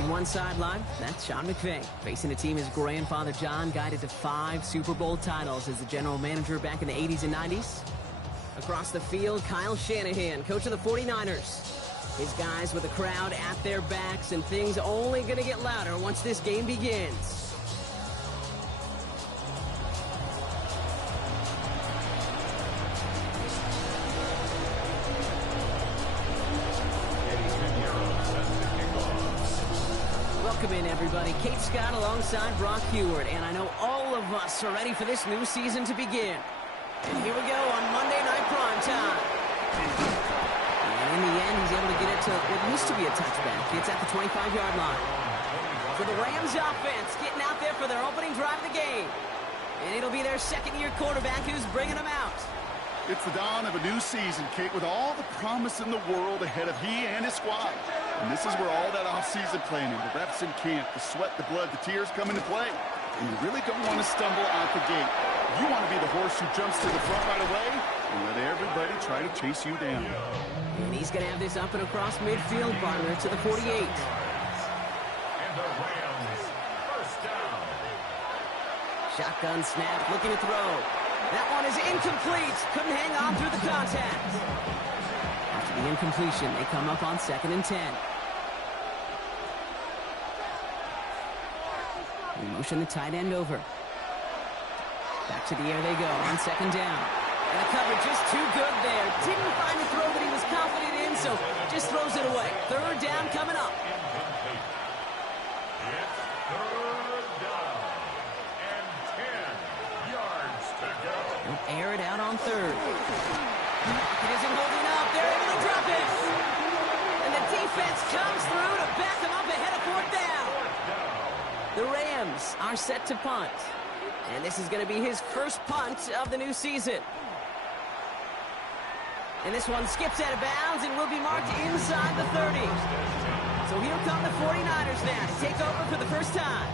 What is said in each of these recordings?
QB1 sideline, that's Sean McVay. Facing a team his grandfather John guided to 5 Super Bowl titles as the general manager back in the 80s and 90s. Across the field, Kyle Shanahan, coach of the 49ers. His guys with the crowd at their backs, and things only going to get louder once this game begins. Welcome in, everybody. Kate Scott alongside Brock Heward, and I know all of us are ready for this new season to begin. And here we go on Monday Night Primetime. And in the end, he's able to get it to what used to be a touchback. It's at the 25-yard line. For the Rams offense, getting out there for their opening drive of the game. And it'll be their second-year quarterback who's bringing them out. It's the dawn of a new season, Kate, with all the promise in the world ahead of he and his squad. And this is where all that off-season planning, the reps in camp, the sweat, the blood, the tears come into play. And you really don't want to stumble out the gate. You want to be the horse who jumps to the front right away and let everybody try to chase you down. And he's going to have this up and across midfield, partner, to the 48. And the Rams, first down. Shotgun snap, looking to throw. That one is incomplete. Couldn't hang on through the contact. After the incompletion, they come up on 2nd and 10. We motion the tight end over. Back to the air they go on 2nd down. And the coverage just too good there. Didn't find the throw that he was confident in, so just throws it away. 3rd down coming up. It's 3rd down and 10 yards to go. They'll air it out on 3rd. It isn't holding up. They're able to drop it. And the defense comes through to back them up ahead of 4th down. The Rams are set to punt. And this is going to be his first punt of the new season. And this one skips out of bounds and will be marked inside the 30. So here come the 49ers now to take over for the first time.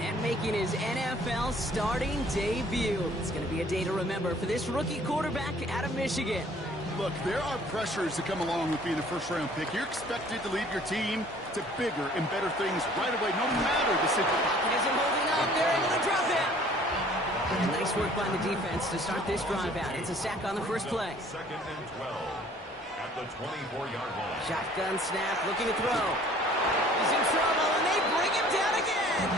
And making his NFL starting debut. It's going to be a day to remember for this rookie quarterback out of Michigan. Look, there are pressures that come along with being a first-round pick. You're expected to lead your team to bigger and better things right away, no matter the situation. Pocket isn't holding up. They're able to drop it. And nice work by the defense to start this drive out. It's a sack on the first play. 2nd and 12 at the 24-yard line. Shotgun snap, looking to throw. He's in trouble, and they bring him down again.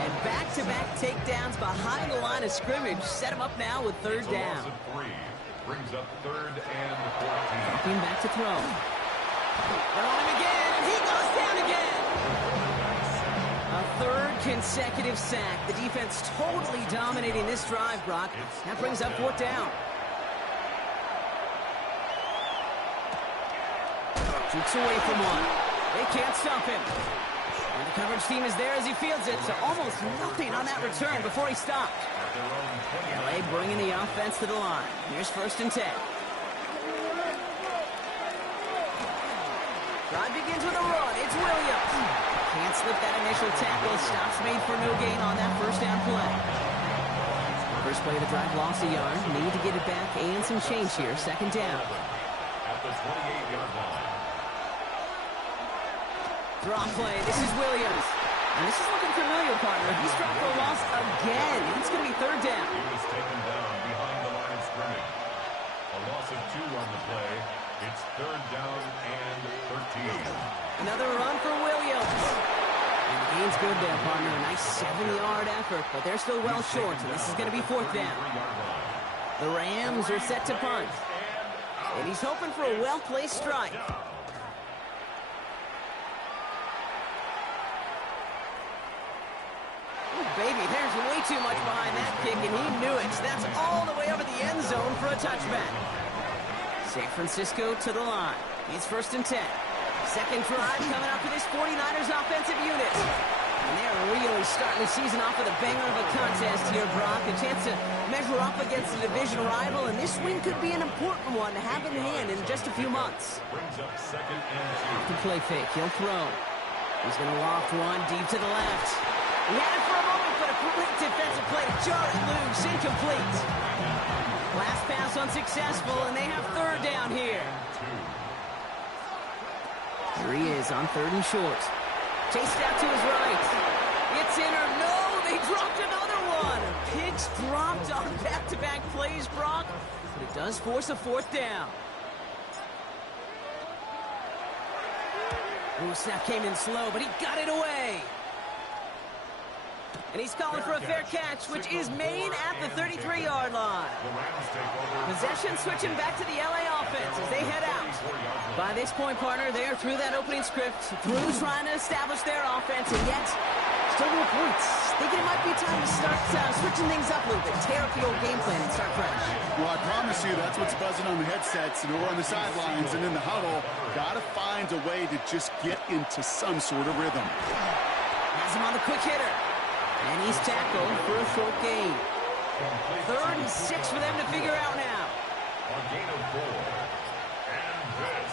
And back-to-back takedowns behind the line of scrimmage. Set him up now with 3rd down. Loss of 3 brings up 3rd and 14. Dropping back to throw. They're on him again, and he goes down again. A 3rd consecutive sack. The defense totally dominating this drive, Brock. That brings up 4th down. Shoots away from one. They can't stop him. And the coverage team is there as he fields it, so almost nothing on that return before he stopped. LA bringing the offense to the line. Here's 1st and 10. Drive begins with a run. It's Williams. Can't slip that initial tackle. Stops made for no gain on that first down play. First play of the drive lost a yard. Need to get it back and some change here. 2nd down. At the 28-yard line. Drop play. This is Williams. And this is looking familiar, partner. He's dropped for a loss again. It's going to be 3rd down. He was taken down behind the line of scrimmage. A loss of 2 on the play. It's 3rd down and 13. Another run for Williams. And the gain's good there, partner. A nice 7-yard effort, but they're still well short, so this is going to be 4th down. The Rams are set to punt. And he's hoping for a well-placed strike. Baby, there's way too much behind that kick, and he knew it. That's all the way over the end zone for a touchback. San Francisco to the line. He's 1st and 10. Second drive coming up for this 49ers offensive unit. And they're really starting the season off with a banger of a contest here, Brock. A chance to measure up against a division rival, and this win could be an important one to have in hand in just a few months. Brings up 2nd and 2. Off the play fake, he'll throw. He's going to loft one deep to the left. He had it for a moment, but a great defensive play to jar it loose, incomplete. Last pass unsuccessful, and they have 3rd down here. Here he is on 3rd and short. Chased out to his right. It's in or no, they dropped another one. Picks dropped on back-to-back plays, Brock, but it does force a fourth down. Ooh, snap came in slow, but he got it away. And he's calling for a fair catch, which is made at the 33-yard line. Possession switching back to the LA offense as they head out. By this point, partner, they are through that opening script, through trying to establish their offense, and yet still no points. Thinking it might be time to start switching things up a little bit, tear up the old game plan and start fresh. Well, I promise you that's what's buzzing on the headsets and over on the sidelines and in the huddle. Got to find a way to just get into some sort of rhythm. Has him on the quick hitter. And he's tackled for a short gain. 3rd and 6 for them to figure out now. On gain of 4. And this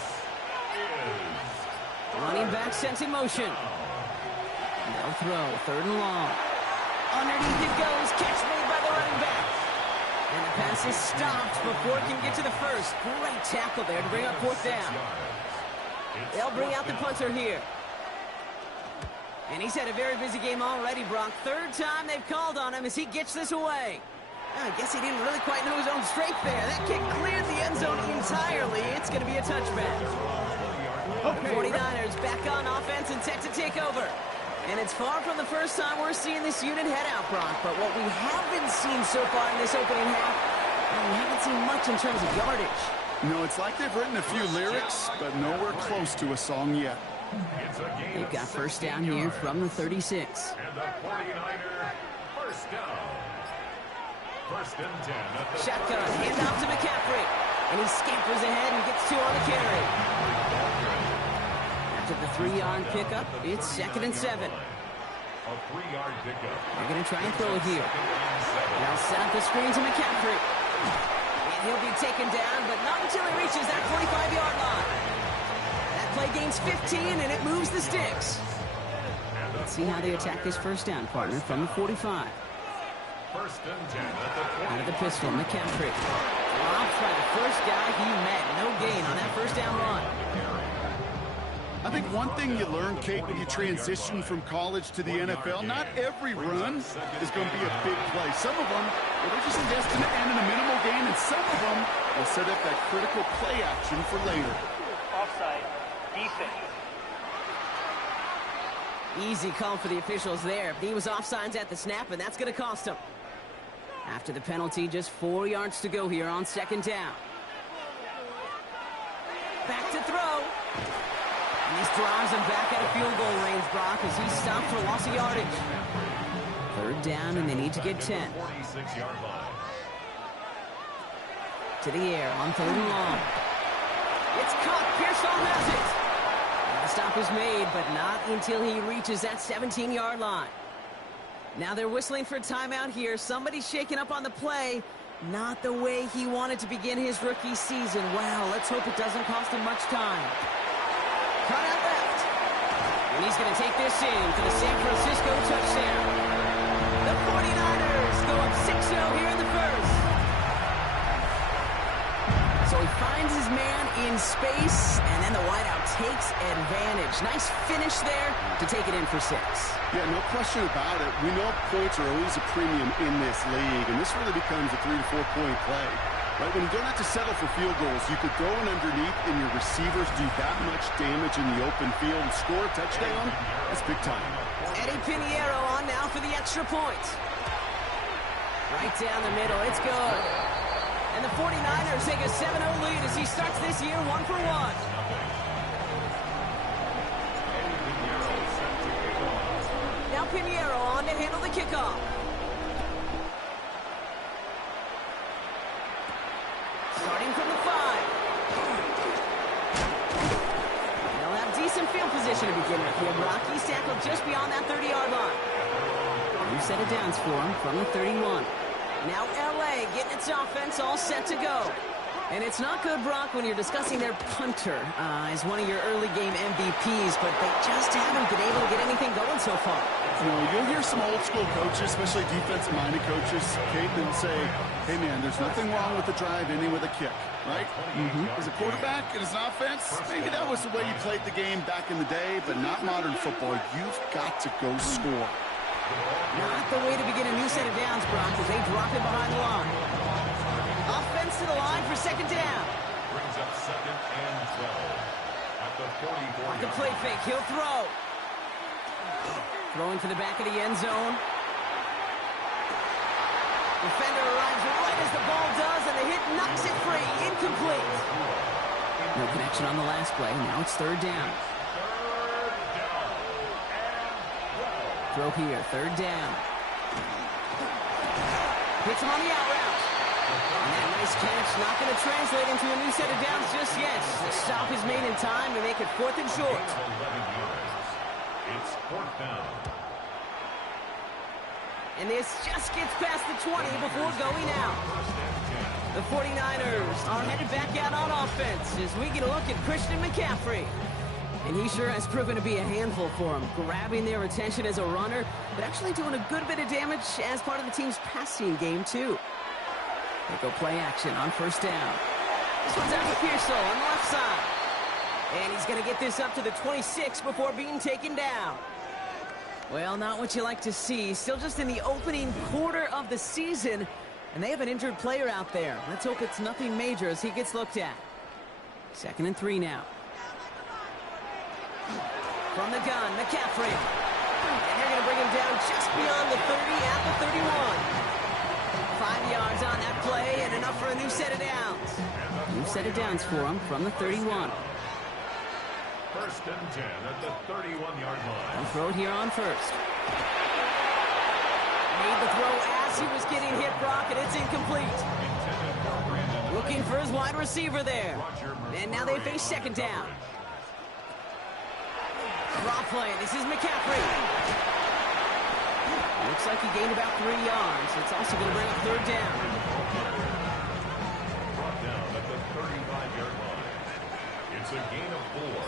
is... Running back sent in motion. No throw. 3rd and long. Underneath it goes. Catch made by the running back. And the pass is stopped before it can get to the first. Great tackle there to bring up 4th down. They'll bring out the punter here. And he's had a very busy game already, Brock. 3rd time they've called on him as he gets this away. I guess he didn't really quite know his own strength there. That kick cleared the end zone entirely. It's going to be a touchback. Okay. 49ers back on offense and set to take over. And it's far from the first time we're seeing this unit head out, Brock. But what we haven't seen so far in this opening half, we haven't seen much in terms of yardage. No, it's like they've written a few lyrics, but nowhere close to a song yet. They've got first down here from the 36. And the 49er first down. 1st and 10 at the Shotgun, handoff to McCaffrey. And he scampers ahead and gets 2 on the carry. After the 3-yard pickup, it's 2nd and 7. A 3-yard pickup. They're going to try and throw it here. They'll set up the screen to McCaffrey. And he'll be taken down, but not until he reaches that 45-yard line. Play gains 15, and it moves the sticks. Let's see how they attack this first down, partner, from the 45. 1st and 10 at the 40. Out of the pistol, McCaffrey. Dropped by the first guy he met. No gain on that first down run. I think one thing you learn, Kate, when you transition from college to the NFL, not every run is going to be a big play. Some of them, they're just destined to end in a minimal gain, and some of them will set up that critical play action for later. Offside. Defense. Easy call for the officials there. He was offsides at the snap, and that's going to cost him. After the penalty, just 4 yards to go here on 2nd down. Back to throw. And this drives him back out of field goal range, Brock, as he stopped for loss of yardage. 3rd down, and they need to get 10. 46-yard line. To the air on 3rd and long. It's caught. Pearsall has it. The stop is made, but not until he reaches that 17-yard line. Now they're whistling for a timeout here. Somebody's shaking up on the play. Not the way he wanted to begin his rookie season. Wow, let's hope it doesn't cost him much time. Cut out left. And he's going to take this in for the San Francisco touchdown. The 49ers go up 6-0 here in the first. So he finds his man in space, and then the wideout takes advantage. Nice finish there to take it in for 6. Yeah, no question about it. We know points are always a premium in this league, and this really becomes a 3 to 4 point play. Right? When you don't have to settle for field goals, you could throw it underneath, and your receivers do that much damage in the open field and score a touchdown. That's big time. Eddie Pinheiro on now for the extra point. Right down the middle. It's good. And the 49ers take a 7-0 lead as he starts this year 1 for 1. Now Pinheiro on to handle the kickoff. Starting from the 5. They'll have decent field position to begin with here. Rocky's tackled just beyond that 30-yard line. New set of downs for him from the 31. Now LA getting its offense all set to go. And it's not good, Brock, when you're discussing their punter as one of your early game MVPs, but they just haven't been able to get anything going so far. You know, you'll hear some old school coaches, especially defensive-minded coaches, Kate, they'll say, hey, man, there's nothing wrong with the drive ending with a kick, right? As a quarterback and as an offense, maybe that was the way you played the game back in the day, but not modern football. You've got to go score. Not the way to begin a new set of downs, Brock, as they drop it behind the line. Offense to the line for second down. Brings up 2nd and 12 at the 44. The play fake, he'll throw. Throwing to the back of the end zone. Defender arrives right as the ball does, and the hit knocks it free. Incomplete. No connection on the last play. Now it's 3rd down. Throw here, 3rd down. Hits him on the out route. And that nice catch not going to translate into a new set of downs just yet. The stop is made in time to make it 4th and short. It's 4th down. And this just gets past the 20 before going out. The 49ers are headed back out on offense as we get a look at Christian McCaffrey. And he sure has proven to be a handful for him, grabbing their attention as a runner, but actually doing a good bit of damage as part of the team's passing game, too. They go play action on 1st down. This one's out to Pearsall on the left side. And he's going to get this up to the 26 before being taken down. Well, not what you like to see. Still just in the opening quarter of the season, and they have an injured player out there. Let's hope it's nothing major as he gets looked at. 2nd and 3 now. From the gun, McCaffrey. And they're going to bring him down just beyond the 30 at the 31. 5 yards on that play and enough for a new set of downs. New set of downs for him from the 31. 1st and 10 at the 31-yard line. They'll throw it here on 1st. Made the throw as he was getting hit, Brock, and it's incomplete. Looking for his wide receiver there. And now they face 2nd down. Draw play. This is McCaffrey. Looks like he gained about 3 yards. It's also going to bring up 3rd down. Brought down at the 35-yard line. It's a gain of 4.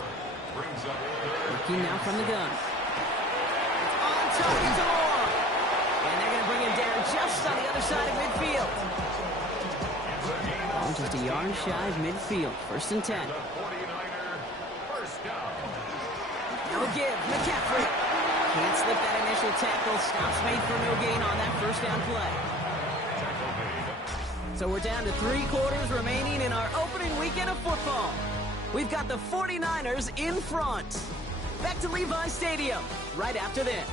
Brings up 3rd. Looking now from the gun. It's on target to Moore. And they're going to bring him down just on the other side of midfield. Oh, just a yard shy of midfield. 1st and 10. The 49er, 1st down. No give. McCaffrey. Can't slip that initial tackle. Stops made for no gain on that 1st down play. So we're down to 3 quarters remaining in our opening weekend of football. We've got the 49ers in front. Back to Levi Stadium right after this.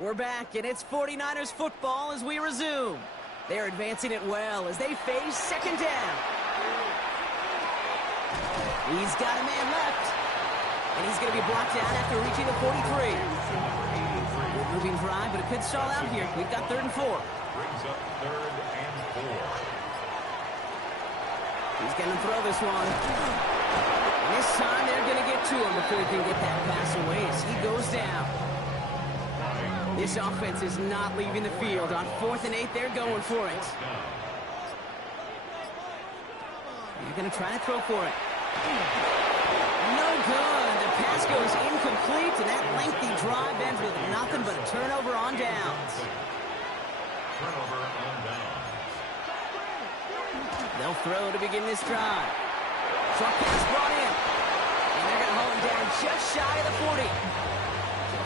We're back, and it's 49ers football as we resume. They're advancing it well as they face 2nd down. He's got a man left, and he's going to be brought down after reaching the 43. Good moving drive, but it could stall out here. We've got 3rd and 4. Brings up 3rd and 4. He's going to throw this one. And this time they're going to get to him before he can get that pass away as he goes down. This offense is not leaving the field. On 4th and 8, they're going for it. They're going to try to throw for it. No good. The pass goes incomplete, and that lengthy drive ends with nothing but a turnover on downs. Turnover on downs. They'll throw to begin this drive. Truck pass brought in. And they're going to hold him down just shy of the 40.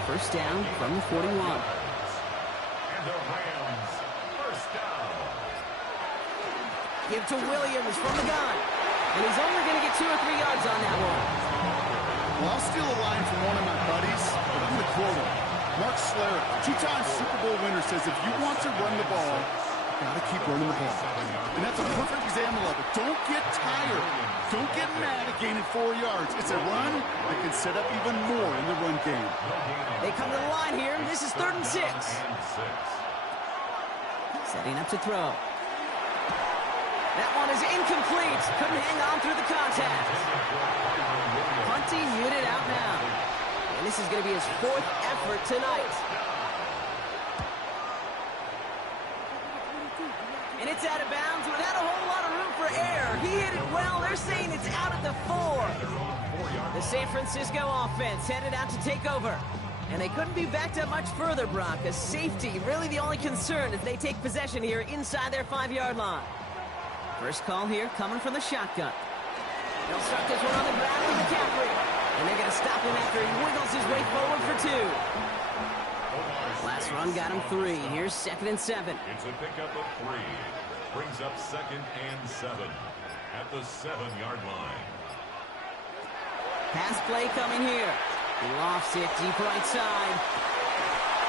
1st down from the 41. And the Rams, 1st down. Give to Williams from the gun. And he's only going to get 2 or 3 yards on that one. Well, I'll steal a line from one of my buddies, but I'm going to quote him. Mark Schlereth, 2-time Super Bowl winner, says if you want to run the ball, you got to keep running the ball. And that's a perfect example of it. Don't get tired. Don't get mad at gaining 4 yards. It's a run that can set up even more in the run game. They come to the line here. This is 3rd and 6. Setting up to throw. That one is incomplete. Couldn't hang on through the contact. Punting unit out now. And this is going to be his 4th effort tonight. And it's out of bounds without a whole lot of room for error. He hit it well. They're saying it's out at the 4. The San Francisco offense headed out to take over. And they couldn't be backed up much further, Brock. A safety, really the only concern as they take possession here inside their 5-yard line. First call here coming from the shotgun. They'll start this one on the ground with McCaffrey. And they're going to stop him after he wiggles his way forward for 2. Last run got him 3. Here's 2nd and 7. It's a pickup of 3. Brings up 2nd and 7 at the 7-yard line. Pass play coming here. He lofts it deep right side.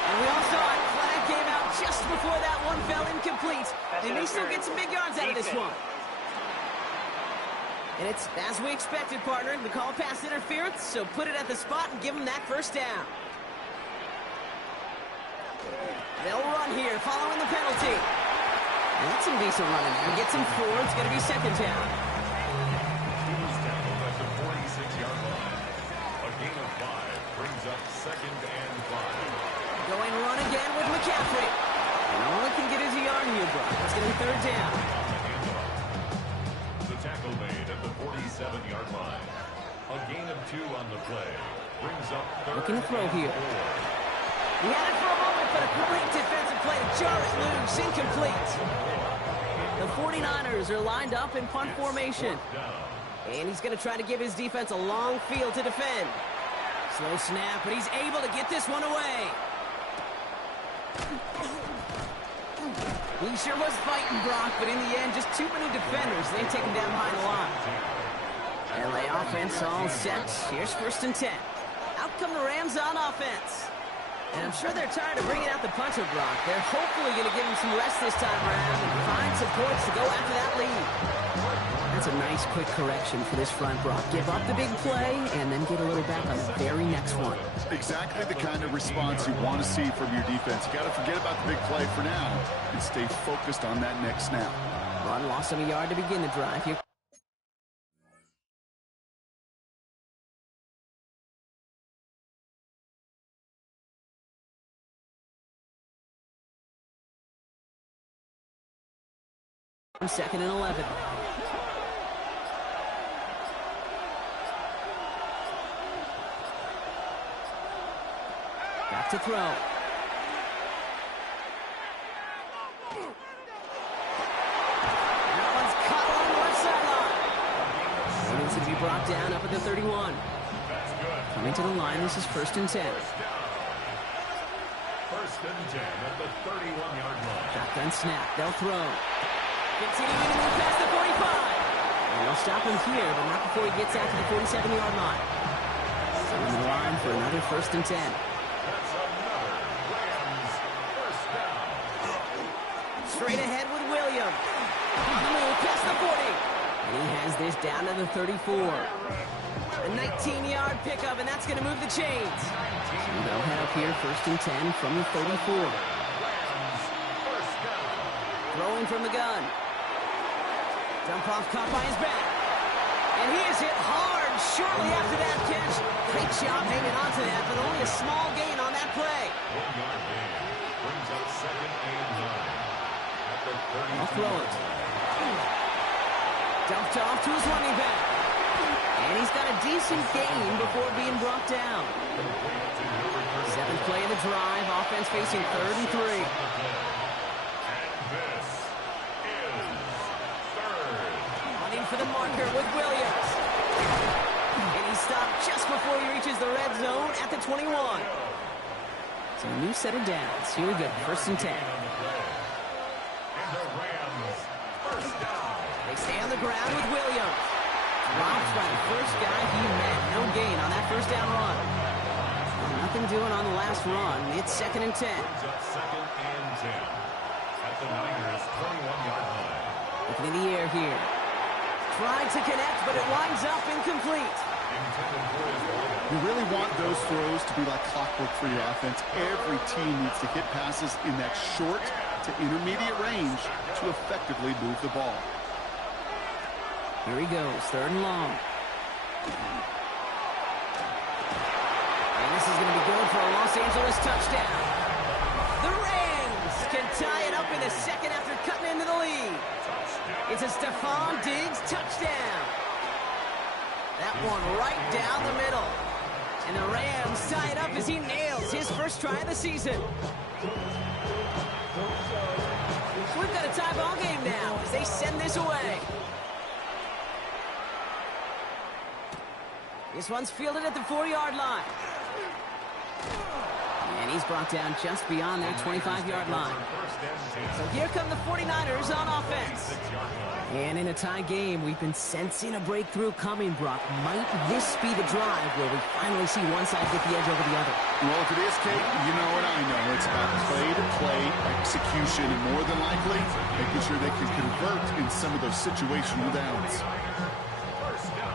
And we all saw it. Flag came out just before that one fell incomplete. They may still get some big yards out of this one. And it's as we expected, partner. The call pass interference, so put it at the spot and give them that first down. They'll run here following the penalty. And that's some decent running there. Gets him 4. It's going to be 2nd down. He was tackled at the 46-yard line. A gain of 5 brings up 2nd and 5. Going run again with McCaffrey. And all he can get is a yard here, Brock. It's going to be 3rd down. The tackle made at the 47-yard line. A gain of 2 on the play. Brings up 3rd. Looking to throw here. He had it for a moment, but a great defensive play to jar it loose. Incomplete. The 49ers are lined up in punt formation. And he's going to try to give his defense a long field to defend. Slow snap, but he's able to get this one away. He sure was fighting, Brock, but in the end, just too many defenders. They take him down behind the line. LA offense all set. Here's 1st and 10. Out come the Rams on offense. And I'm sure they're tired of bringing out the punter, Brock. They're hopefully going to give him some rest this time around and find some points to go after that lead. That's a nice quick correction for this front, Brock. Give up the big play and then get a little back on the very next one. Exactly the kind of response you want to see from your defense. You got to forget about the big play for now and stay focused on that next snap. Run loss of a yard to begin the drive here. Second and 11. Back to throw. That one's caught on the left sideline. And it's going to be brought down up at the 31. Coming to the line, this is 1st and 10. 1st and 10 at the 31-yard line. Shotgun snap. They'll throw. Continuing to move past the 45. And they'll stop him here, but not before he gets out to the 47-yard line. So in the line for another 1st and 10. That's another Rams first down. Straight ahead with Williams. On the move past the 40. And he has this down to the 34. A 19-yard pickup, and that's going to move the chains. So they'll head up here 1st and 10 from the 34. Throwing from the gun. Dump off caught by his back. And he is hit hard shortly after that catch. Great job hanging on to that, but only a small gain on that play. 1-yard gain brings up 2nd and 9 at the 32. I'll throw it. Dumped off to his running back. And he's got a decent gain before being brought down. 7th play of the drive. Offense facing 3rd and 3. For the marker with Williams. And he stopped just before he reaches the red zone at the 21. So a new set of downs. Here we go. 1st and 10. They stay on the ground with Williams. Drops by the first guy he met. No gain on that 1st down run. Well, nothing doing on the last run. It's 2nd and 10. 2nd and 10 at the Niners 21-yard line. Looking in the air here. Tried to connect, but it winds up incomplete. You really want those throws to be like clockwork for your offense. Every team needs to hit passes in that short to intermediate range to effectively move the ball. Here he goes, 3rd and long. And this is going to be good for a Los Angeles touchdown. The Rams can tie it up in the second after cutting into the lead. It's a Stephon Diggs touchdown. That one right down the middle. And the Rams tie it up as he nails his first try of the season. So we've got a tie ball game now as they send this away. This one's fielded at the 4-yard line. And he's brought down just beyond their 25-yard line. So here come the 49ers on offense. And in a tie game, we've been sensing a breakthrough coming, Brock. Might this be the drive where we finally see one side get the edge over the other? Well, if it is, Kate, you know and I know it's about play-to-play execution, and more than likely, making sure they can convert in some of those situational downs.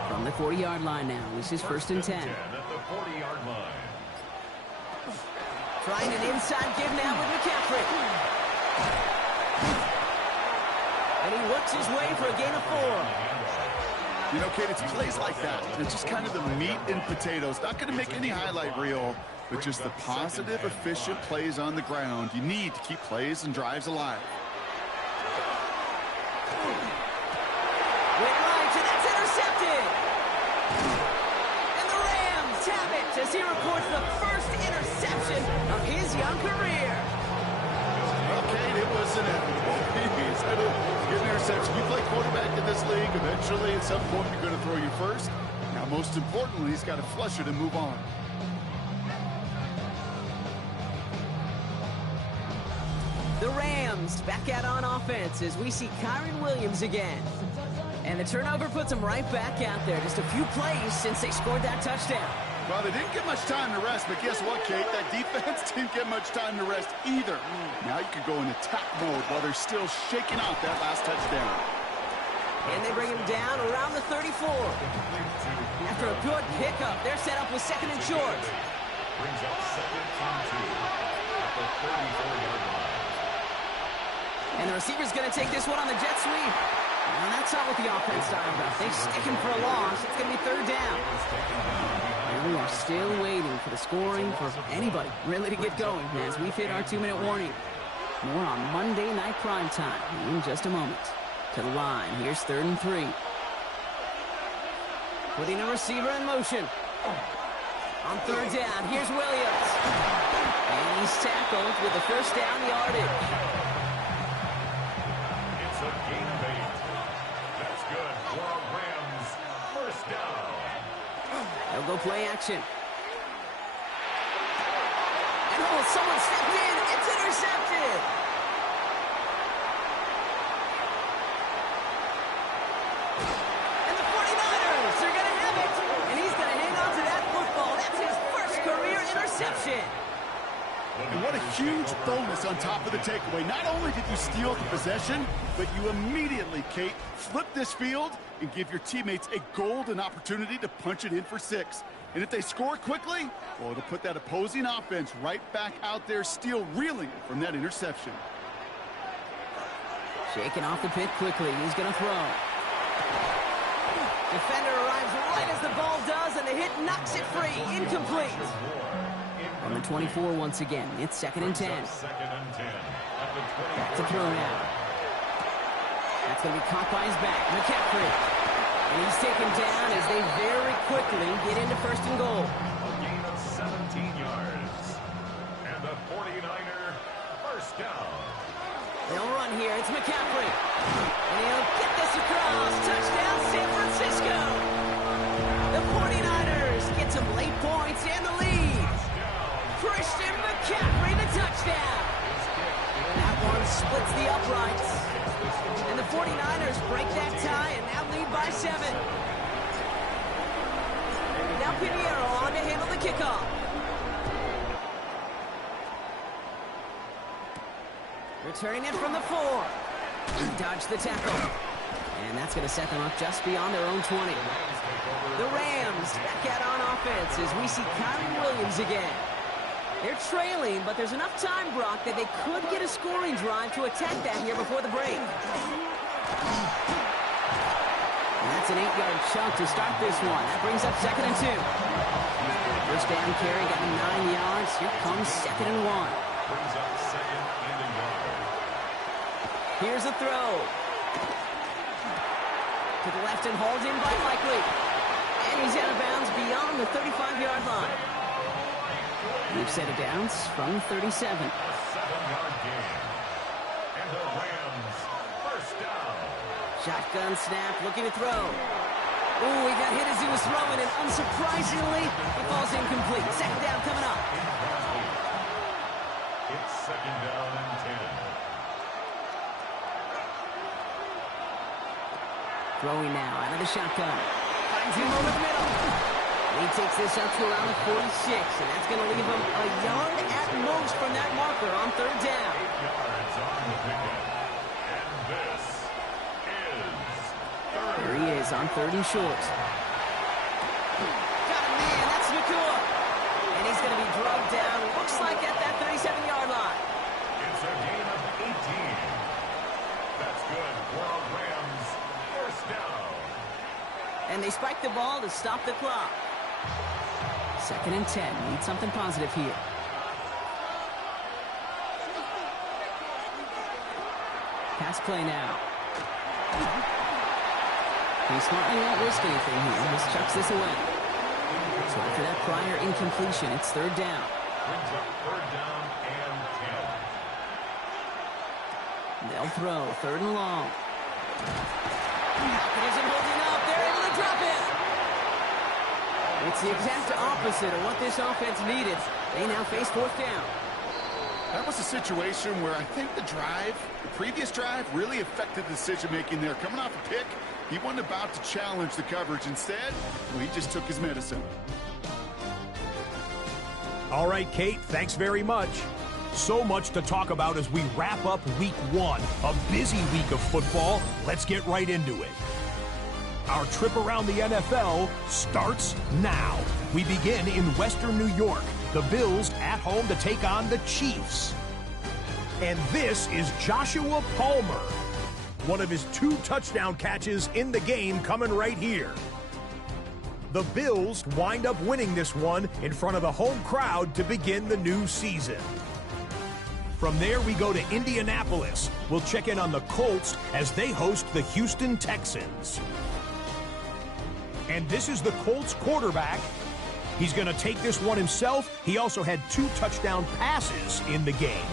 From the 40-yard line now, this is 1st and 10. At the 40-yard line. Trying an inside give now with McCaffrey. And he works his way for a gain of 4. You know, Kate, it's plays like that. It's just kind of the meat and potatoes. Not going to make any highlight reel, but just the positive, efficient plays on the ground. You need to keep plays and drives alive. Went right, and that's intercepted. And the Rams have it as he records the first interception of his young career. Okay, it was inevitable. He's going to get an interception. You play quarterback in this league. Eventually, at some point, you're going to throw you first. Now, most importantly, he's got to flush it and move on. The Rams back out on offense as we see Kyron Williams again. And the turnover puts him right back out there. Just a few plays since they scored that touchdown. Well, they didn't get much time to rest, but guess what, Kate? That defense didn't get much time to rest either. Now you can go in attack mode while they're still shaking out that last touchdown. And they bring him down around the 34. After a good pickup, they're set up with 2nd and short. Brings up 2nd and 2 at the 34-yard line. And the receiver's going to take this one on the jet sweep. And that's not what the offense started about. They stick him for a loss. It's going to be 3rd down. And we are still waiting for the scoring for anybody really to get going as we've hit our 2-minute warning. More on Monday Night Prime Time in just a moment. To the line, here's 3rd and 3. Putting a receiver in motion. On 3rd down, here's Williams. And he's tackled with the first down yardage. It's a gain of 8. That's good for a Rams first down. They'll go play action. And oh, someone stepped in. It's intercepted. And the 49ers are going to have it. And he's going to hang on to that football. That's his first career interception. And what a huge bonus on top of the takeaway. Not only did you steal the possession, but you immediately, Kate, flip this field and give your teammates a golden opportunity to punch it in for 6. And if they score quickly, well, it'll put that opposing offense right back out there, still reeling from that interception. Shaking off the pit quickly. He's going to throw. Defender arrives right as the ball does, and the hit knocks it free. Incomplete. On the 24 once again. It's 2nd and 10. 2nd and 10 at the 20. Back to throw now. That's going to be caught by his back. McCaffrey. And he's taken down as they very quickly get into 1st and goal. A gain of 17 yards. And the 49er first down. They'll run here. It's McCaffrey. And he'll get this across. Touchdown, San Francisco. The 49ers get some late points and the lead. Christian McCaffrey, the touchdown. That one splits the uprights. And the 49ers break that tie and now lead by 7. Now Pinheiro on to handle the kickoff. Returning it from the 4. Dodge the tackle. And that's going to set them up just beyond their own 20. The Rams back out on offense as we see Kyron Williams again. They're trailing, but there's enough time, Brock, that they could get a scoring drive to attack that here before the break. That's an 8-yard chunk to start this one. That brings up 2nd and 2. First down carry, got 9 yards. Here comes 2nd and 1. Brings up 2nd and a yard. Here's a throw. To the left and hauled in by Likely. And he's out of bounds beyond the 35-yard line. We've set it downs from 37. A 7-yard gain. And the Rams first down. Shotgun snap, looking to throw. Ooh, he got hit as he was throwing, and unsurprisingly, the ball's incomplete. 2nd down coming up. It's 2nd down and 10. Throwing now out of the shotgun. Finds him over the middle. He takes this up to around the 46, and that's going to leave him a yard at most from that marker on 3rd down. 8 yards on the pickup. And this is third. There he is on 3rd and short. Got him, man. That's Nakua. And he's going to be drugged down, looks like at that 37-yard line. It's a gain of 18. That's good for a Rams first down. And they spike the ball to stop the clock. 2nd and 10. Need something positive here. Pass play now. He smartly won't risk anything here. Just chucks this away. So after that prior incompletion, it's 3rd down. Brings up 3rd down and 10. They'll throw 3rd and long. Falcon isn't holding up. They're able to drop it. It's the exact opposite of what this offense needed. They now face 4th down. That was a situation where I think the previous drive, really affected the decision-making there. Coming off a pick, he wasn't about to challenge the coverage. Instead, he just took his medicine. All right, Kate, thanks very much. So much to talk about as we wrap up week 1. A busy week of football. Let's get right into it. Our trip around the NFL starts now. We begin in Western New York. The Bills at home to take on the Chiefs. And this is Joshua Palmer. One of his 2 touchdown catches in the game coming right here. The Bills wind up winning this one in front of the home crowd to begin the new season. From there, we go to Indianapolis. We'll check in on the Colts as they host the Houston Texans. And this is the Colts quarterback. He's going to take this one himself. He also had 2 touchdown passes in the game.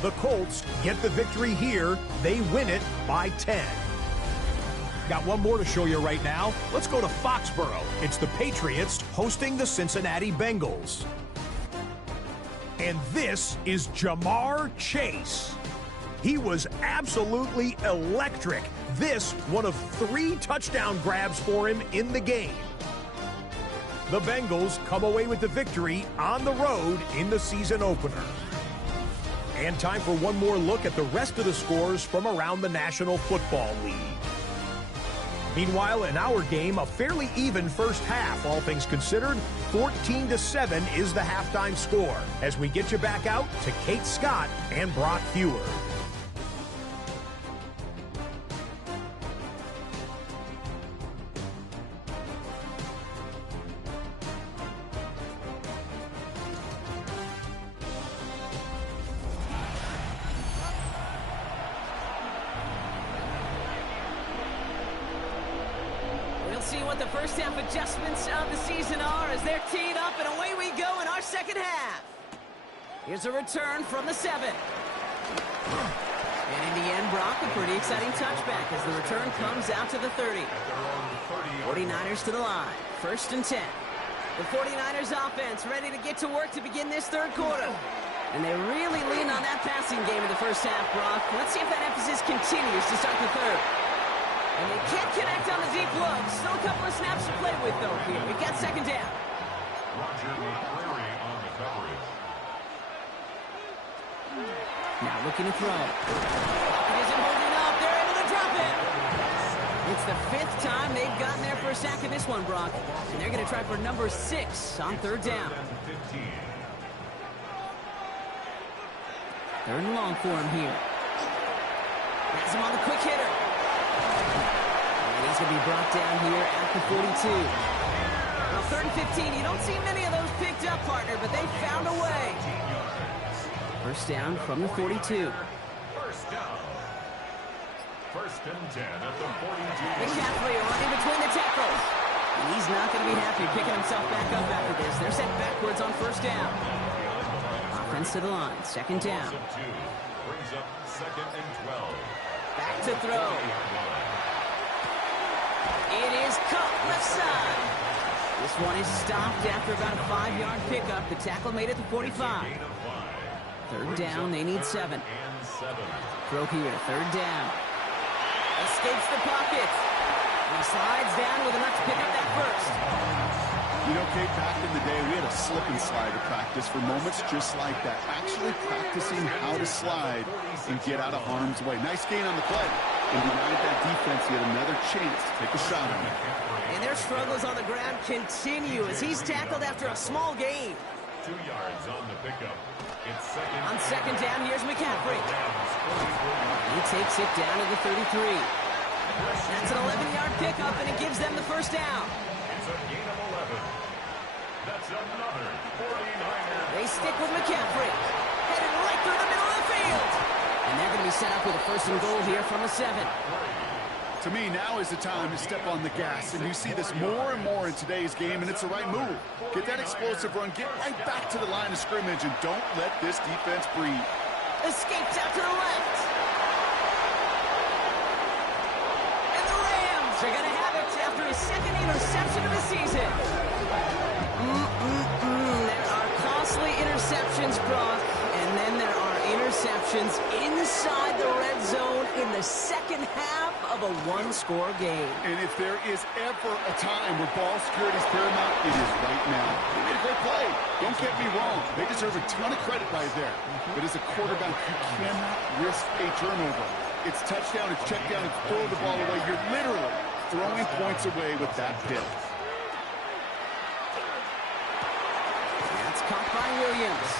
The Colts get the victory here. They win it by 10. Got one more to show you right now. Let's go to Foxborough. It's the Patriots hosting the Cincinnati Bengals. And this is Jamar Chase. He was absolutely electric. This one of 3 touchdown grabs for him in the game. The Bengals come away with the victory on the road in the season opener. And time for one more look at the rest of the scores from around the National Football League. Meanwhile, in our game, a fairly even first half, all things considered. 14-7 is the halftime score as we get you back out to Kate Scott and Brock Fewer. See what the first half adjustments of the season are as they're teed up, and away we go in our second half. Here's a return from the 7. And in the end, Brock, a pretty exciting touchback as the return comes out to the 30. 49ers to the line. 1st and 10. The 49ers offense ready to get to work to begin this 3rd quarter. And they really lean on that passing game in the first half, Brock. Let's see if that emphasis continues to start the 3rd. And they can't connect on the deep look. Still a couple of snaps to play with, though, here. We've got 2nd down. Roger McCreary on the coverage. Now looking to throw. Falcon isn't holding up. They're able to drop it. It's the 5th time they've gotten there for a sack in this one, Brock. And they're going to try for number 6 on 3rd down. 3rd and long for him here. Has him on the quick hitter. He's going to be brought down here at the 42. Now, 3rd and 15. You don't see many of those picked up, partner, but they found a way. First down from the 42. First down. 1st and 10 at the 42. McCaffrey running between the tackles. And he's not going to be happy picking himself back up after this. They're set backwards on 1st down. Offense to the line. 2nd down. Brings up 2nd and 12. Back to throw. It is caught left side. This one is stopped after about a 5-yard pickup. The tackle made it to 45. 3rd down, they need 7. Throw here, 3rd down. Escapes the pocket. And he slides down with enough to pick up that first. You know, Kate, back in the day, we had a slip and slide to practice for moments just like that. Actually practicing how to slide and get out of harm's way. Nice gain on the play. And denied that defense yet another chance to take a shot on it. And their struggles on the ground continue as he's tackled after a small gain. 2 yards on the pickup. It's second. On 2nd down, here's McCaffrey. He takes it down to the 33. That's an 11-yard pickup, and it gives them the first down. It's a gain of 11. That's another 49er. They stick with McCaffrey. Headed right through the middle of the field. And they're going to be set up with a 1st and goal here from the 7. To me, now is the time to step on the gas, and you see this more and more in today's game, and it's the right move. Get that explosive run, get right back to the line of scrimmage, and don't let this defense breathe. Escapes out to the left. And the Rams are going to have it after his 2nd interception of the season. There are costly interceptions, Brock, and then there are interceptions inside the red zone in the 2nd half of a 1-score game. And if there is ever a time where ball security is paramount, it is right now. They made a great play. Don't get me wrong. They deserve a ton of credit right there. But as a quarterback, you cannot risk a turnover. It's touchdown, it's check down, it's throw the ball away. You're literally throwing points away with that pick. That's caught by Williams.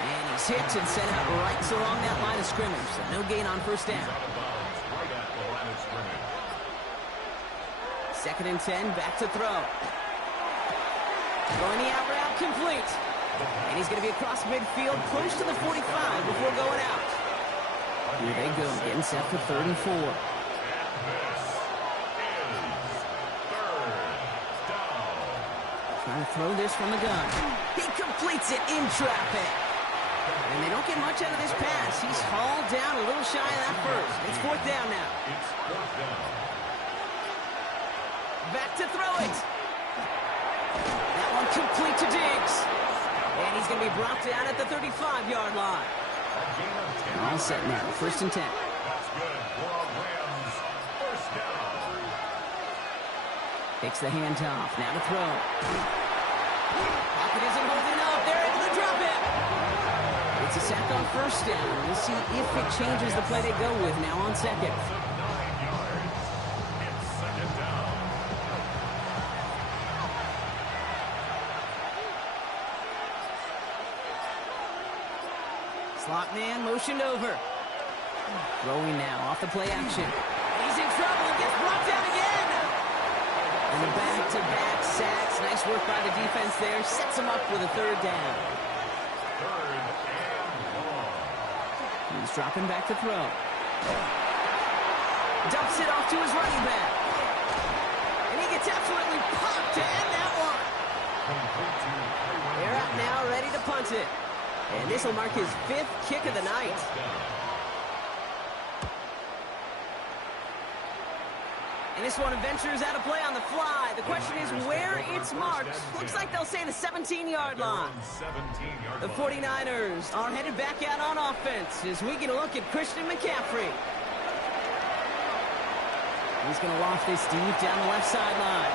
And he's hit and sent out right along that line of scrimmage. So no gain on 1st down. Right at the line of scrimmage. 2nd and 10, back to throw. Throwing the out route complete. And he's going to be across midfield, close to the 45 before going out. Here they go, getting set for 3rd and 4. Trying to throw this from the gun. He completes it in traffic. And they don't get much out of this pass. He's hauled down a little shy of that first. It's 4th down now. It's 4th down. Back to throw it. That one complete to Diggs. And he's going to be brought down at the 35-yard line. All set now. 1st and 10. That's good for Rams. 1st down. Takes the handoff. Now to throw. Pocket isn't holding up. They're able to drop it. It's a sack on 1st down. We'll see if it changes the play they go with now on 2nd. 9 yards. It's 2nd down. Slot man motioned over. Throwing now off the play action. He's in trouble and gets brought down again. And the back-to-back sacks. Nice work by the defense there. Sets him up with a 3rd down. 3rd and long. He's dropping back to throw. Dumps it off to his running back. And he gets absolutely popped to end that one. They're out now, ready to punt it. And this will mark his 5th kick of the night. And this one ventures out of play on the fly. The question is where it's marked. Looks like they'll say the 17-yard line. The 49ers are headed back out on offense as we get a look at Christian McCaffrey. He's going to loft this deep down the left sideline.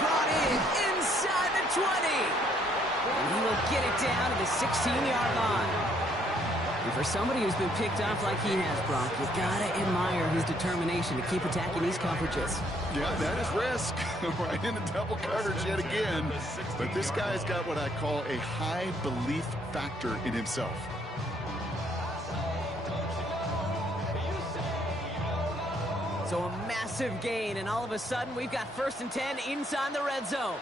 Brought in inside the 20. And he will get it down to the 16-yard line. And for somebody who's been picked off like he has, Brock, you've got to admire his determination to keep attacking these coverages. Yeah, that is risk. Right into double coverage yet again. But this guy's got what I call a high belief factor in himself. So So a massive gain, and all of a sudden, we've got 1st and 10 inside the red zone.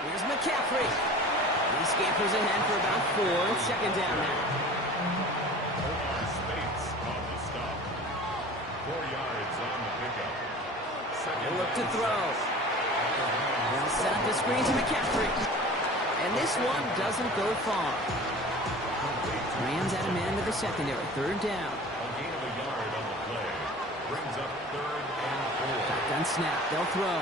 Here's McCaffrey. He scampers ahead for about 4. It's 2nd down now. Spates on the stop. 4 yards on the pickup. He'll look to throw. They'll set up the screen to McCaffrey. And this one doesn't go far. Rams at a man to the secondary. 3rd down. A gain of a yard on the play. Brings up 3rd and 4. Shotgun snap. They'll throw.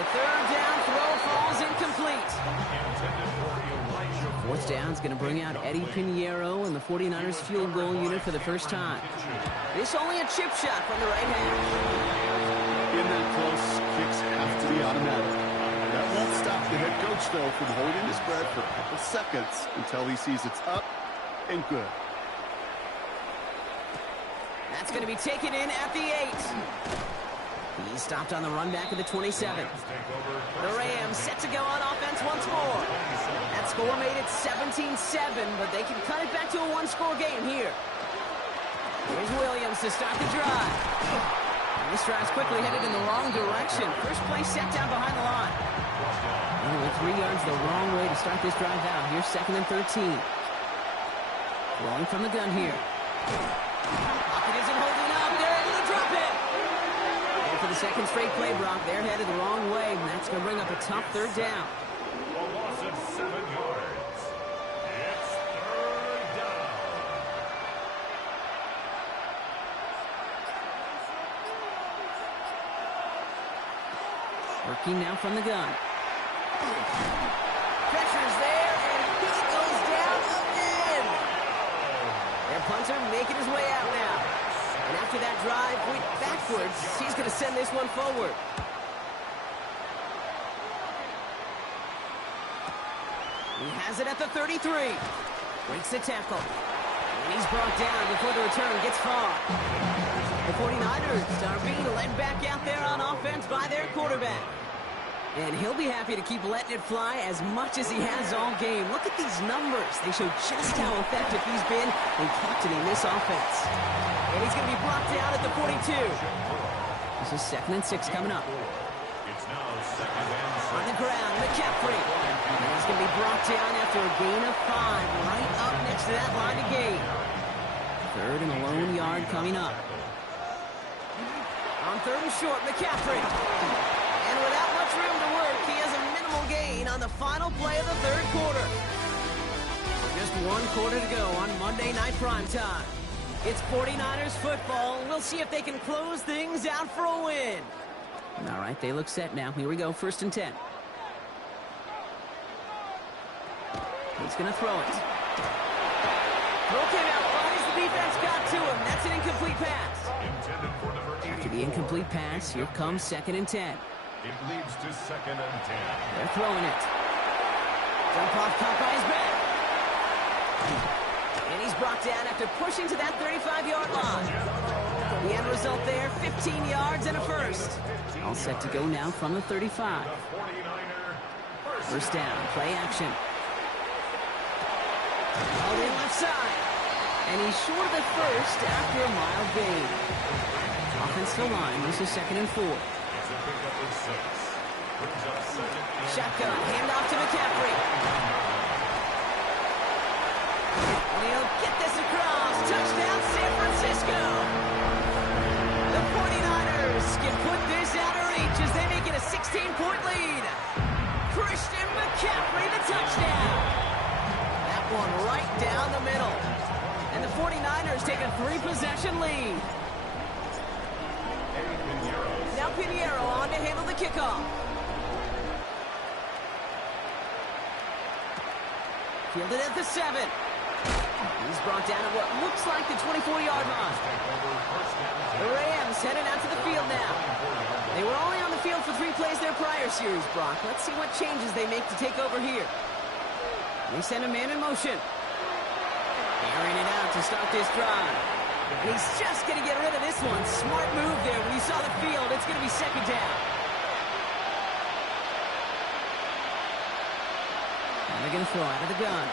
The 3rd down throw falls incomplete. Intended for Elijah. 4th down is going to bring out Eddie Pinheiro and the 49ers field goal unit for the first time. This only a chip shot from the right hash. In that close, kicks have to be automatic. That won't stop the head coach, though, from holding his breath for a couple seconds until he sees it's up and good. That's going to be taken in at the 8. He's stopped on the run back at the 27. The Rams set to go on offense once more. That score made it 17-7, but they can cut it back to a 1-score game here. Here's Williams to start the drive. And this drive's quickly headed in the wrong direction. First play set down behind the line. Anyway, 3 yards the wrong way to start this drive out. Here's 2nd and 13. Throwing from the gun here. Pocket isn't holding up. They're able to drop it. And for the 2nd straight play, Brock, they're headed the wrong way, and that's going to bring up a tough 3rd down. A loss of 7 yards. It's 3rd down. Working now from the gun. Pressure's there, and he goes down again. Their punter making his way out now. And after that drive went backwards, he's going to send this one forward. He has it at the 33. Breaks the tackle. And he's brought down before the return gets far. The 49ers are being led back out there on offense by their quarterback. And he'll be happy to keep letting it fly as much as he has all game. Look at these numbers. They show just how effective he's been in captaining this offense. And he's going to be brought down at the 42. This is 2nd and 6 coming up. It's now 2nd and 6. On the ground, McCaffrey. And he's going to be brought down after a gain of 5, right up next to that line of gain. 3rd and a lone yard coming up. On 3rd and short, McCaffrey. And without much room to work, he has a minimal gain on the final play of the 3rd quarter. Just 1 quarter to go on Monday Night Primetime. It's 49ers football. We'll see if they can close things out for a win. All right, they look set now. Here we go, 1st and 10. He's going to throw it. Throw came out wide as the defense got to him. That's an incomplete pass. Intended for number 84. After the incomplete pass, here comes 2nd and 10. It leads to 2nd and 10. They're throwing it. Jump off caught by his back. And he's brought down after pushing to that 35-yard line. The end result there, 15 yards and a first. All set to go now from the 35. The 49er First down, play action. All in left side. And he's short of the first after a mild gain. Offensive line, this is 2nd and 4. It's a pickup of 6. Brings up 2nd and Shotgun, handoff to McCaffrey. And he'll get this across. Touchdown, San Francisco. The 49ers can put this out of reach as they make it a 16-point lead. Christian McCaffrey, the touchdown. That one right down the middle. And the 49ers take a 3-possession lead. Now Pinheiro on to handle the kickoff. Fielded at the 7. He's brought down at what looks like the 24-yard line. The Rams heading out to the field now. They were only on the field for 3 plays their prior series, Brock. Let's see what changes they make to take over here. They send a man in motion. Airing it out to start this drive. And he's just going to get rid of this one. Smart move there when he saw the field. It's going to be 2nd down. And they're going to throw out of the gun.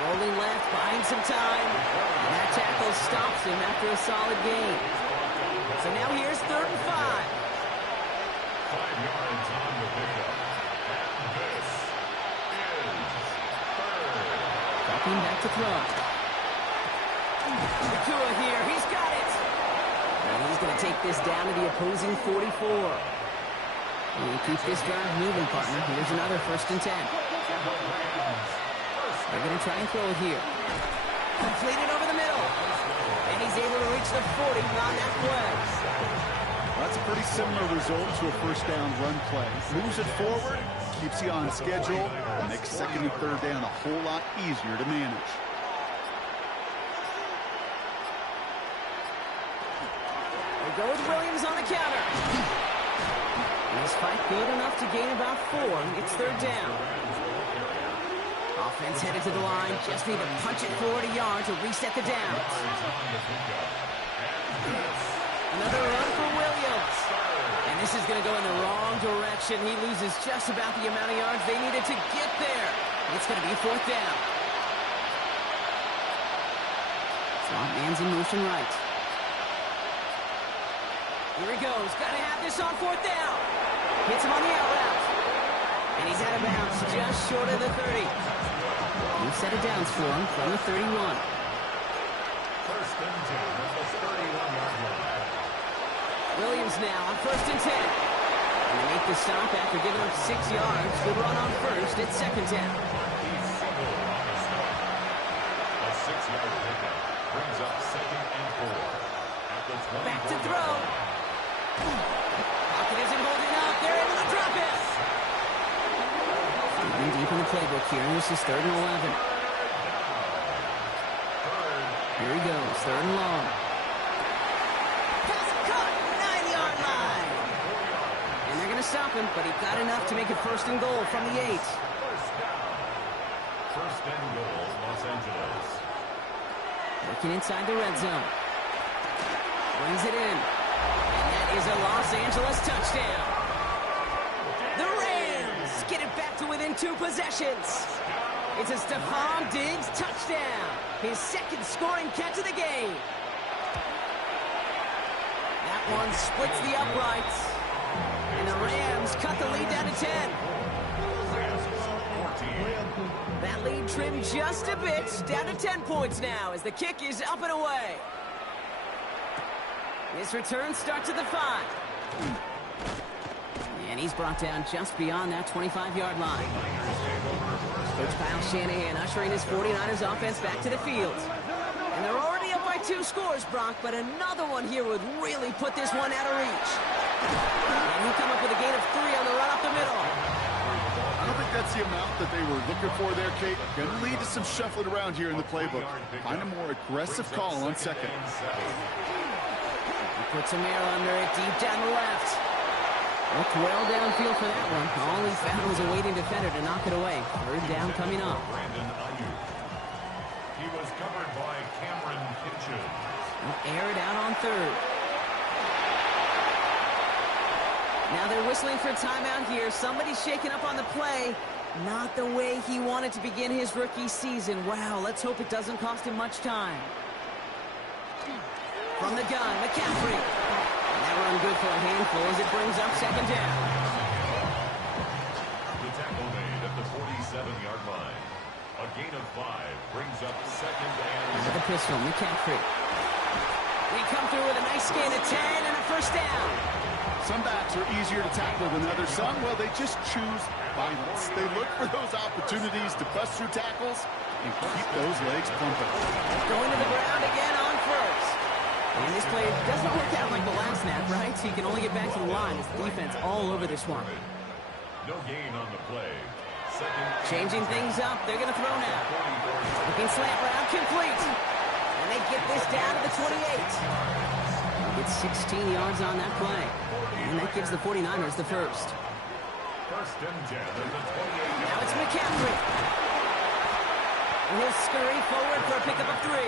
Rolling left, buying some time. And that tackle stops him after a solid gain. So now here's 3rd and 5. 5 yards on the pickup. And this is 3rd. Dropping back to throw. Nakua here, he's got it. And he's going to take this down to the opposing 44. And keep this drive moving, partner. Here's another 1st and 10. They're going to try and throw it here. Completed over the middle. And he's able to reach the 40 on that play. That's a pretty similar result to a 1st down run play. Moves it forward, keeps you on schedule, and makes 2nd and 3rd down a whole lot easier to manage. They go with Williams on the counter. This fight good enough to gain about 4. It's 3rd down. Offense headed to the line. Just need to punch it 40 yards to reset the downs. Another run for Williams. And this is going to go in the wrong direction. He loses just about the amount of yards they needed to get there. It's going to be 4th down. Slot man's in motion right. Here he goes. Got to have this on 4th down. Hits him on the out route. And he's out of bounds just short of the 30. New set of downs for him from the 31. 1st and 10 at the 31-yard line. Williams now on 1st and 10. And they make the stop after giving up 6 yards. Good run on 1st. It's 2nd down. He's singled on the snap. A 6-yard pickup brings up 2nd and 4. At the 20. Back to throw. Pocket isn't holding up. They're able to drop it. Deep in the playbook here. This is 3rd and 11. Here he goes. 3rd and long. Pass caught. 9-yard line. And they're going to stop him, but he got enough to make it 1st and goal from the 8. 1st and goal, Los Angeles. Working inside the red zone. Brings it in. And that is a Los Angeles touchdown. The Rams get it back to within 2 possessions. It's a Stephon Diggs touchdown. His 2nd scoring catch of the game. That one splits the uprights. And the Rams cut the lead down to 10. That lead trimmed just a bit, down to 10 points now as the kick is up and away. This return starts at the 5. And he's brought down just beyond that 25-yard line. Coach Kyle Shanahan ushering his 49ers offense back to the field. And they're already up by 2 scores, Brock, but another one here would really put this one out of reach. And he'll come up with a gain of 3 on the run up the middle. I don't think that's the amount that they were looking for there, Kate. Going to lead to some shuffling around here in the playbook. Find a more aggressive call on 2nd. He puts a mirror under it deep down the left. Looked well downfield for that one. All he found was a waiting defender to knock it away. 3rd down coming up. He was covered by Cameron Kitchen. Air it out on 3rd. Now they're whistling for a timeout here. Somebody's shaking up on the play. Not the way he wanted to begin his rookie season. Wow, let's hope it doesn't cost him much time. From the gun, McCaffrey. And that run good for a handful as it brings up 2nd down. The tackle made at the 47-yard line. A gain of 5 brings up 2nd and... Into the pistol, McCaffrey. They come through with a nice gain of 10 and a 1st down. Some backs are easier to tackle than others. Some, well, they just choose violence. They look for those opportunities to bust through tackles and keep those legs pumping. Going to the ground again on 1st. And this play doesn't work out like the last snap, right? So he can only get back to the line. His defense all over this one. No gain on the play. 2nd. Changing things up. They're going to throw now. Looking slant route, complete. And they get this down to the 28. It's 16 yards on that play. And that gives the 49ers the 1st. 1st and 10 at the 28. Now it's McCaffrey. And he'll scurry forward for a pickup of 3.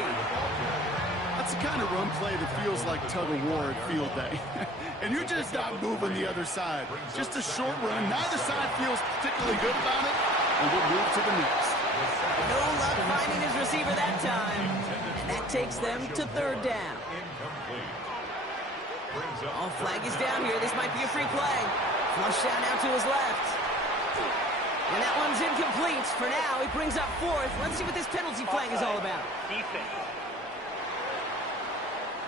That's the kind of run play that feels like tug-of-war at field day. And you're just not moving the other side. Just a short run. Neither side feels particularly good about it. And we'll move to the next. No luck finding his receiver that time. And that takes them to third down. Oh, flag is down here. This might be a free play. Flush down out to his left. And that one's incomplete. For now, it brings up fourth. Let's see what this penalty flag is all about. Defense.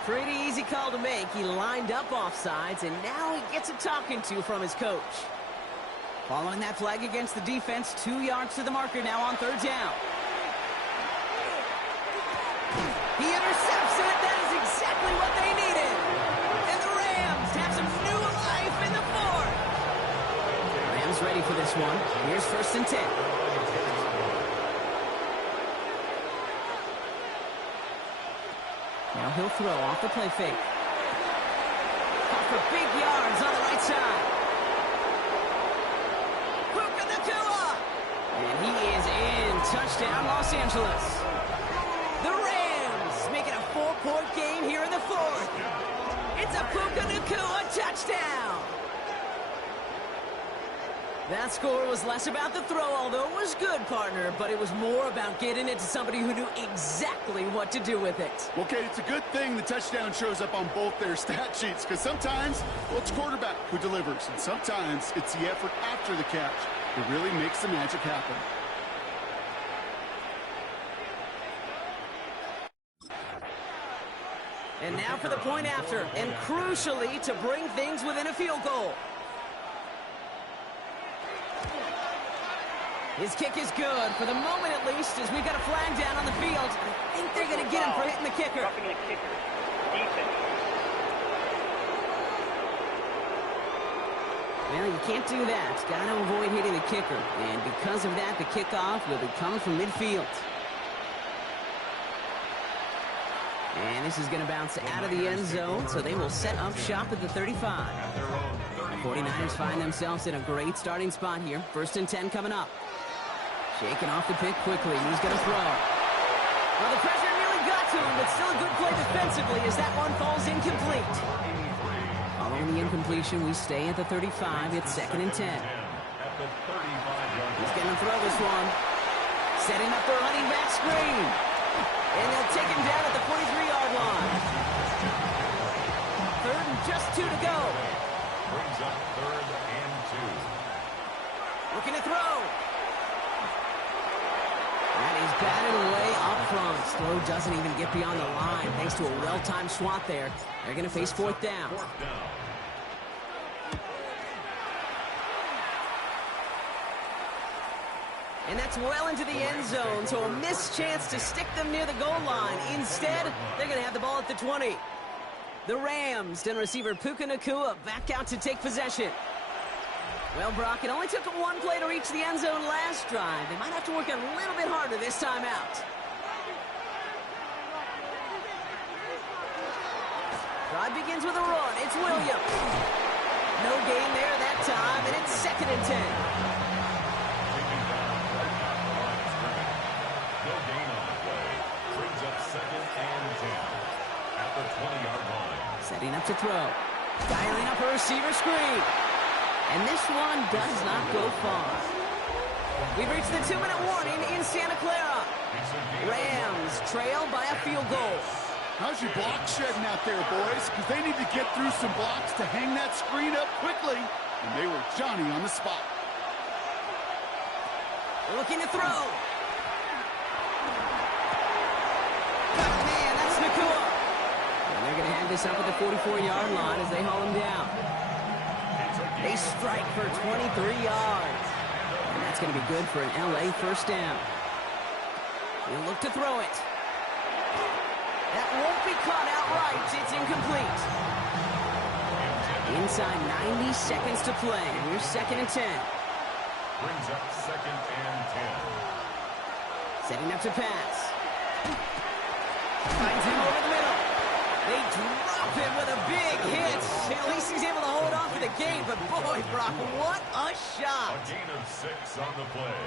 Pretty easy call to make. He lined up offsides, and now he gets a talking to from his coach. Following that flag against the defense, 2 yards to the marker now on third down. He intercepts it. That is exactly what they needed. And the Rams have some new life in the fourth. Rams ready for this one. Here's first and 10. Now he'll throw off the play fake. Caught for big yards on the right side. And he is in. Touchdown, Los Angeles. The Rams make it a 4-point game here in the fourth. It's a Puka Nacua touchdown. That score was less about the throw, although it was good, partner, but it was more about getting it to somebody who knew exactly what to do with it. Okay, it's a good thing the touchdown shows up on both their stat sheets, because sometimes, well, it's quarterback who delivers, and sometimes it's the effort after the catch that really makes the magic happen. And now for the point after, and crucially to bring things within a field goal. His kick is good, for the moment at least, as we've got a flag down on the field. I think they're going to get him for hitting the kicker. Roughing the kicker. Defense. Well, you can't do that. Got to avoid hitting the kicker. And because of that, the kickoff will be coming from midfield. And this is going to bounce out of the end zone, so they will set up shop at the 35. The 49ers find themselves in a great starting spot here. First and 10 coming up. Shaking off the pick quickly. He's going to throw. Well, the pressure nearly got to him, but still a good play defensively as that one falls incomplete. Following the incompletion, we stay at the 35. It's second and 10. He's going to throw this one. Setting up the running back screen. And they'll take him down at the 43-yard line. Third and just 2 to go. Brings up third and 2. Looking to throw. That is batted away up front. Throw doesn't even get beyond the line thanks to a well-timed swat there. They're going to face fourth down. And that's well into the end zone, so a missed chance to stick them near the goal line. Instead, they're going to have the ball at the 20. The Rams and receiver Puka Nacua back out to take possession. Well, Brock, it only took one play to reach the end zone last drive. They might have to work a little bit harder this time out. Drive begins with a run. It's Williams. No gain there that time, and it's second and 10. No gain on the play. Brings up second and 10 at the 20-yard line. Setting up to throw. Dialing up a receiver screen. And this one does not go far. We've reached the 2-minute warning in Santa Clara. Rams trail by a field goal. How's your block shedding out there, boys? Because they need to get through some blocks to hang that screen up quickly. And they were Johnny on the spot. Looking to throw. Got a man, that's Nacua. And they're going to hand this up at the 44-yard line as they haul him down. They strike for 23 yards. And that's going to be good for an LA first down. He'll look to throw it. That won't be caught outright. It's incomplete. Inside 90 seconds to play. Here's second and 10. Brings up second and 10. Setting up to pass. Finds him over the middle. They drop him with a big hit. At least he's able to hold on for the game. But boy, Brock, what a shot. A gain of 6 on the play.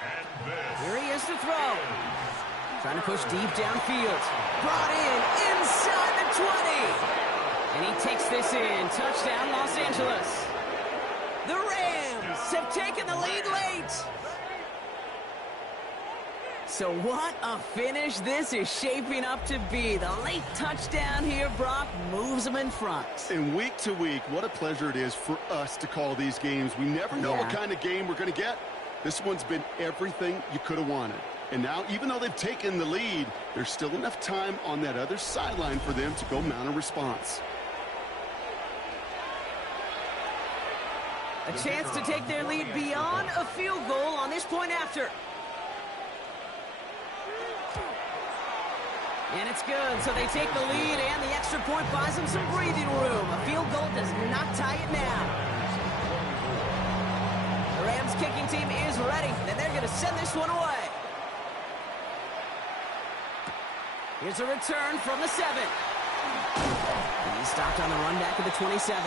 And this. Here he is to throw. Trying to push deep downfield. Brought in inside the 20. And he takes this in. Touchdown, Los Angeles. The Rams have taken the lead late. So what a finish this is shaping up to be. The late touchdown here, Brock, moves them in front. And week to week, what a pleasure it is for us to call these games. We never know what kind of game we're going to get. This one's been everything you could have wanted. And now, even though they've taken the lead, there's still enough time on that other sideline for them to go mount a response. A chance to take their lead beyond a field goal on this point after. And it's good, so they take the lead, and the extra point buys them some breathing room. A field goal does not tie it now. The Rams kicking team is ready, and they're going to send this one away. Here's a return from the 7. He's stopped on the run back at the 27.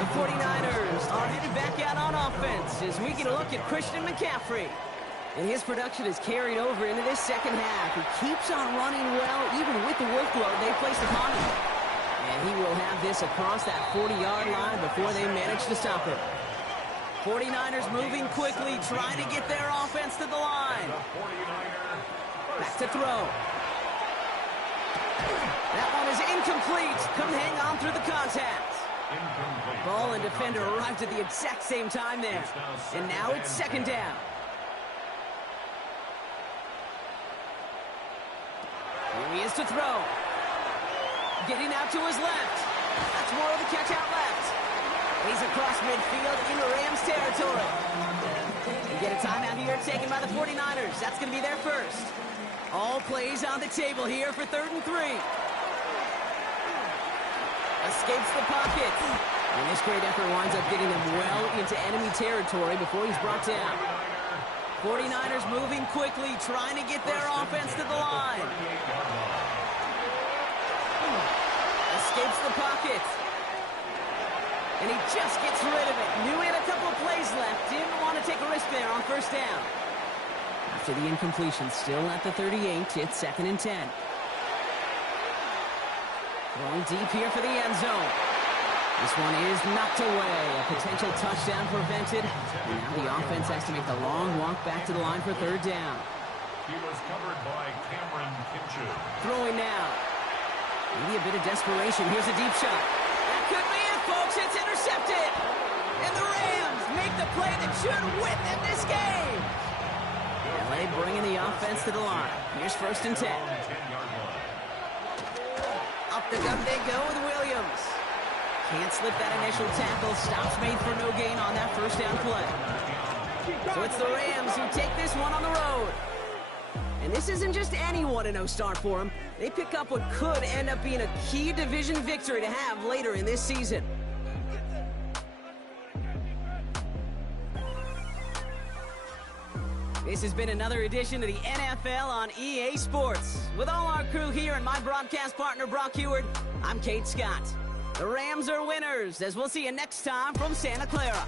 The 49ers are headed back out on offense as we get a look at Christian McCaffrey. And his production is carried over into this second half. He keeps on running well, even with the workload they placed upon him. And he will have this across that 40-yard line before they manage to stop it. 49ers moving quickly, trying to get their offense to the line. Back to throw. That one is incomplete. Couldn't hang on through the contact. Ball and defender arrived at the exact same time there. And now it's second down. Here he is to throw. Getting out to his left. That's more of the catch out left. He's across midfield into Rams territory. We get a timeout here taken by the 49ers. That's going to be their first. All plays on the table here for 3rd and 3. Escapes the pocket. And this great effort winds up getting them well into enemy territory before he's brought down. 49ers moving quickly, trying to get their offense to the line. Escapes the pocket. And he just gets rid of it. Knew he had a couple of plays left. Didn't want to take a risk there on first down. After the incompletion, still at the 38, it's 2nd and 10. Throwing deep here for the end zone. This one is knocked away. A potential touchdown prevented. And now the offense has to make the long walk back to the line for 3rd down. He was covered by Cameron Kinchu. Throwing now. Maybe a bit of desperation. Here's a deep shot. That could be it, folks. It's intercepted. And the Rams make the play that should win them this game. LA bringing the offense to the line. Here's 1st and 10. Up the gut they go with Williams. Can't slip that initial tackle. Stops made for no gain on that first down play. So it's the Rams who take this one on the road. And this isn't just any 1-0 start for them. They pick up what could end up being a key division victory to have later in this season. This has been another edition of the NFL on EA Sports. With all our crew here and my broadcast partner, Brock Heward, I'm Kate Scott. The Rams are winners, as we'll see you next time from Santa Clara.